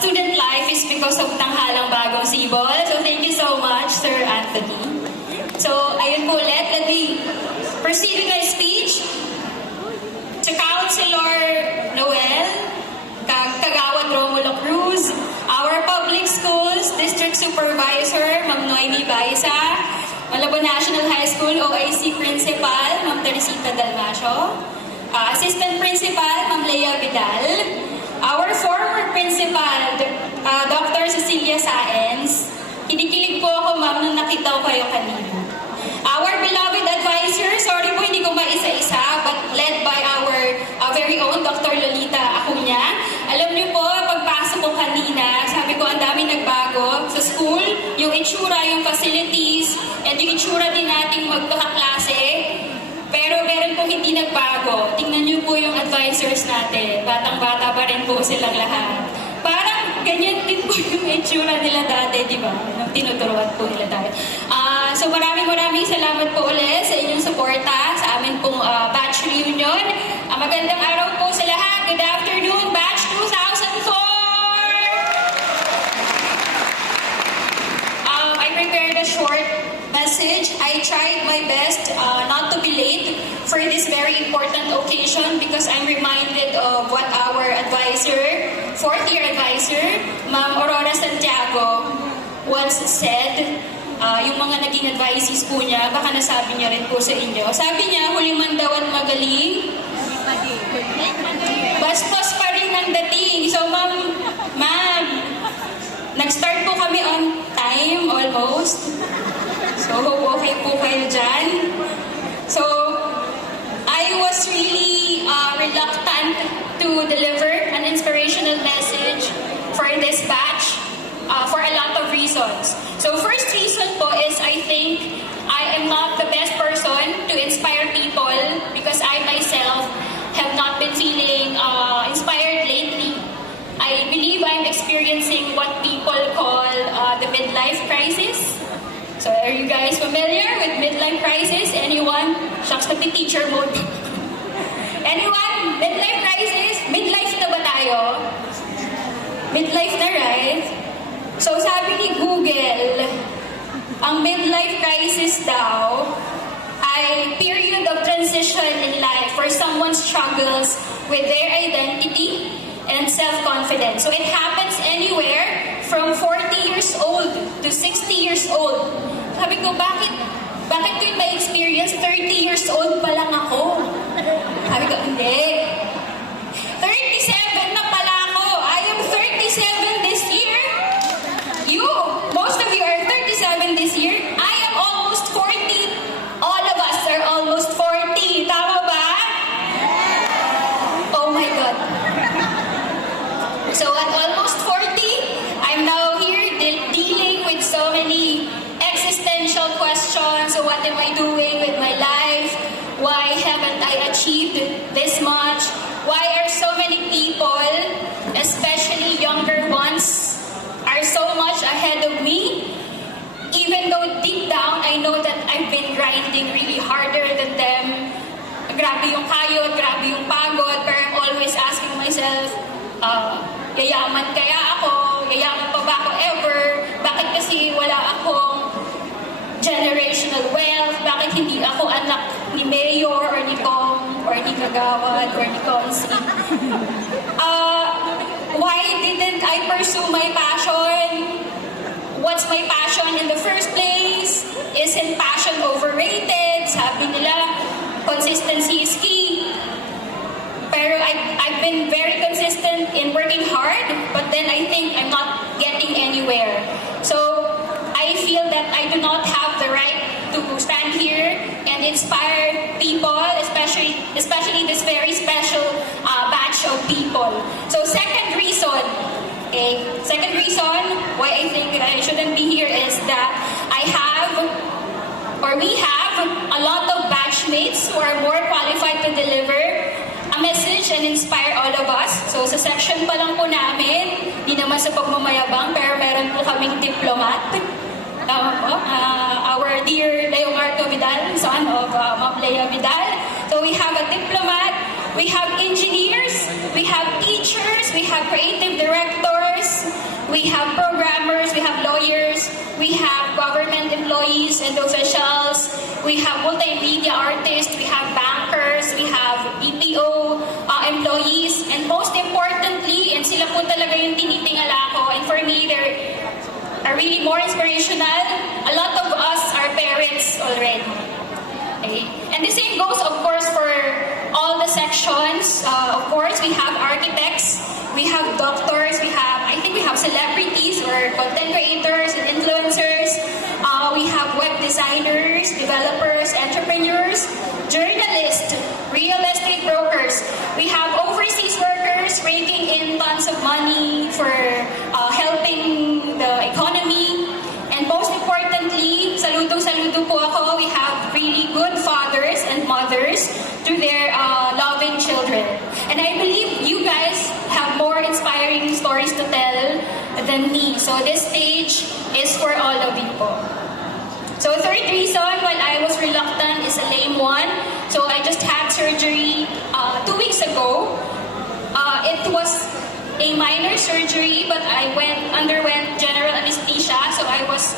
student life is because of Tanghalang Bagong Sibol. So thank you so much, Sir Anthony. So ayun po ulit, let me proceed with my speech. To Councilor Noel, Kagawad Romulo Cruz, our public schools, District Supervisor, Ma'am Noemi Baisa, Malabon National High School OIC Principal, Ma'am Teresita Dalmacio, Assistant Principal, Ma'am Lea Vidal, our former Principal, Dr. Cecilia Saenz. Kinikilig po ako, ma'am, nung nakita ko kayo kanina. Our beloved advisor, sorry po hindi ko maisa-isa, but led by our very own Dr. Lolita Acuña. Alam niyo po, pagpasok ko kanina, sabi ko ang dami nagbago sa school, yung itsura, yung facilities, at yung itsura din nating magkakaklase. Pero meron pong hindi nagbago. Tingnan niyo po yung advisors natin. Batang-bata pa rin po silang lahat. Parang ganyan din po yung itsura nila dati, di ba? Nung tinuturuan po nila dati. So maraming salamat po ulit sa inyong suporta sa amin pong batch reunion. Magandang araw po sa lahat. Good afternoon, batch 2004! I prepared a short message. I tried my best not to be late for this very important occasion because I'm reminded of what our advisor, fourth-year advisor, Ma'am Aurora Santiago, once said. Yung mga naging advisees po niya, baka nasabi niya rin po sa inyo. Sabi niya, huling mandawan magaling, bastos pa rin ang dating. So ma'am, nag-start po kami on time almost. So okay po kayo dyan. So I was really reluctant to deliver an inspirational message for this batch for a lot of reasons. So first reason po is I think I am not the best person to inspire people because I myself have not been feeling inspired lately. I believe I'm experiencing what people call the midlife crisis. So are you guys familiar with midlife crisis? Anyone? Shucks na teacher mode. Anyone? Midlife crisis? Midlife na ba tayo? Midlife na, right? So sabi ni Google, ang midlife crisis daw ay period of transition in life where someone struggles with their identity and self-confidence. So it happens anywhere from 40 years old to 60 years old. Sabi ko, bakit ko yung ma-experience 30 years old pa lang ako? Sabi ko, hindi. 37 na pala ako. I am 37 this year. Most of you are 37 this year. I am almost 40. All of us are almost 40. Tama ba? Oh my God. So at almost 40, I'm now here dealing with so many existential questions. So what am I doing with my life? Why haven't I achieved this much? Why are so many people, especially younger ones, are so much ahead of me? Even though deep down, I know that I've been grinding really harder than them. Grabe yung kayod, grabe yung pagod, pero I'm always asking myself, yayaman kaya ako? Yayaman pa ba ako ever? Bakit kasi wala akong generational wealth? Bakit hindi ako anak ni Mayor or ni Kong or ni Kagawad or ni Konsi? Why didn't I pursue my passion? What's my passion in the first place? Isn't passion overrated? Sabi nila, consistency is key. Pero I've been very consistent in working hard, but then I think I'm not getting anywhere. So I feel that I do not have the right to stand here and inspire people, especially this very special batch of people. So second reason why I think I shouldn't be here is that we have a lot of batchmates who are more qualified to deliver a message and inspire all of us. So sa section pa lang po namin, di naman sa pagmamayabang, pero meron po kaming diplomat. Our dear Leo Marco Vidal, son of Ma'am Lea Vidal. So we have a diplomat, we have engineers, we have teachers, we have creative directors, We have programmers, we have lawyers, we have government employees and officials, we have multimedia artists, we have bankers, we have BPO employees, and most importantly, and sila po talaga yung tinitingala ko, and for me, they're are really more inspirational. A lot of us are parents already. Okay? And the same goes, of course, for all the sections. Of course, we have architects, we have doctors, I think we have celebrities or content creators and influencers. We have web designers, developers, entrepreneurs, journalists, real estate brokers. We have overseas workers raking in tons of money for helping the economy. And most importantly, saludo po ako, we have really good fathers and mothers to their loving children. And I believe you guys have more inspiring stories to tell than me. So this stage is for all of you po. So third reason why I was reluctant is a lame one. So I just had surgery 2 weeks ago. It was a minor surgery, but I underwent general anesthesia, so I was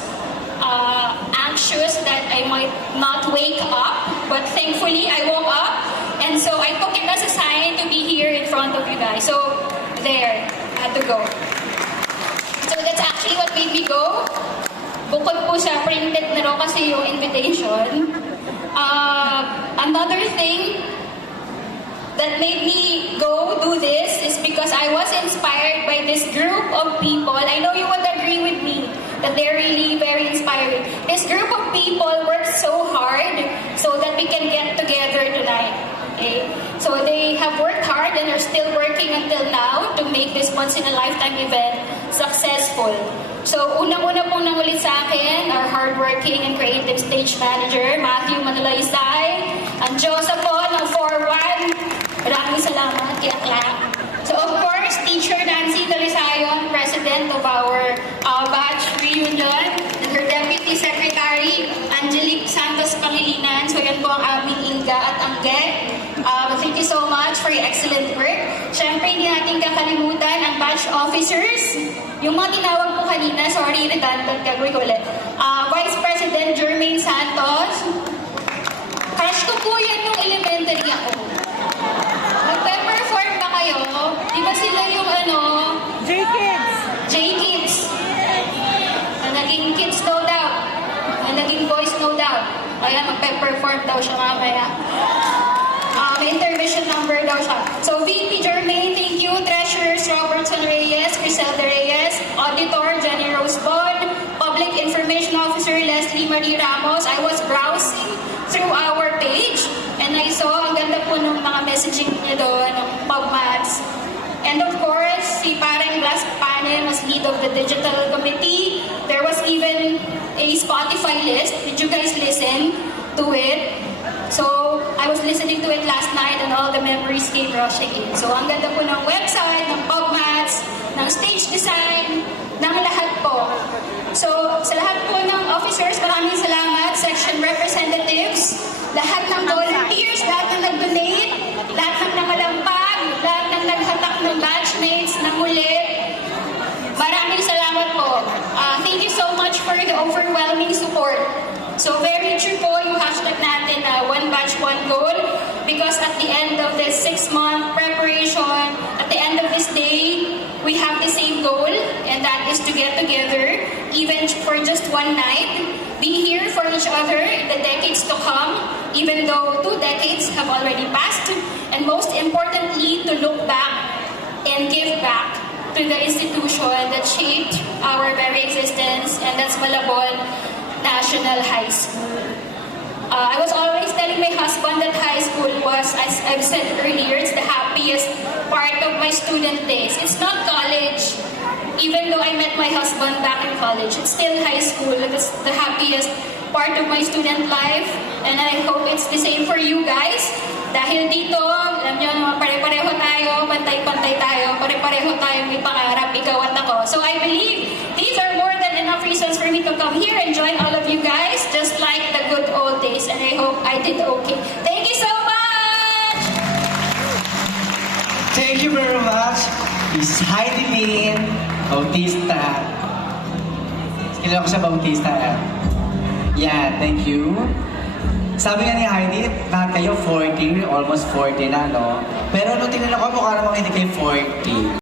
anxious that I might not wake up, but thankfully I woke up, and so I took it as a sign to be here in front of you guys. So there, I had to go. So that's actually what made me go. Bukod po sa printed na raw kasi yung invitation. Another thing that made me go do this is because I was inspired by this group of people. I know you would agree with me that they're really very inspiring. This group of people worked so hard so that we can get together tonight. Okay? So they have worked hard and are still working until now to make this once-in-a-lifetime event successful. So, unang-una pong nangulit sa akin, our hardworking and creative stage manager, Matthew Manalaysay, ang Diyosa po ng 4-1. Maraming salamat, kaya clap. So, of course, Teacher Nancy Dalisayon, President of our batch reunion, and her Deputy Secretary, Angelique Santos Pangilinan. So, yan po ang aming Inga at Angge. Thank you so much for your excellent work. Siyempre, hindi natin kakalimutan ang batch officers. Yung mga tinawag po kanina, sorry, redundant, gagawin ko ulit. Vice President Jermaine Santos. Crush ko po yan yung elementary ako. Magpe-perform ba kayo? Di ba sila yung J-Kids! J-Kids. Na naging kids no doubt. Na naging boys no doubt. Kaya magpe-perform daw siya mamaya. May intermission number daw siya. So, VP Jermaine, thank you. Treasurers Robertson Reyes, Griselda Reyes, Auditor Jenny Rose Bond, Public Information Officer Leslie Marie Ramos. I was browsing through our page and I saw ang ganda po ng mga messaging niya doon, ng PubMats. And of course, si Parang Glass Panen was lead of the digital committee. There was even a Spotify list. Did you guys listen to it? So, I was listening to it last night and all the memories came rushing in. So, ang ganda po ng website, ng PubMats, ng stage design, ng lahat po. So, sa lahat po ng officers, maraming salamat. Section representatives, lahat ng volunteers, lahat ng nag-donate, lahat ng namalampag, lahat ng naghatak ng batchmates na muli. Maraming salamat po. Thank you so much for the overwhelming support. So very true po yung hashtag natin na one batch, one goal, because at the end of this 6-month preparation, at the end of this day, we have the same goal, and that is to get together, even for just one night, be here for each other in the decades to come, even though 2 decades have already passed, and most importantly, to look back and give back to the institution that shaped our very existence, and that's Malabon National High School. I was always telling my husband that high school was, as I've said earlier, it's the happiest part of my student days. It's not college. Even though I met my husband back in college, it's still high school. It's the happiest part of my student life. And I hope it's the same for you guys. Dahil dito, alam nyo, pare-pareho tayo, pantay-pantay tayo, pare-pareho tayong may pangarap, ikaw at ako. So I believe these are more than enough reasons for me to come here and join all of you guys, just like the good old days. And I hope I did okay. Thank you so much! Thank you very much, Miss Heidi Min, Bautista. Kilala ko sa Bautista. Yeah, thank you. Sabi nga ni Heidi, lahat kayo 40, almost 40 na, no? Pero nung tinanong ko, mukha namang hindi kayo 40.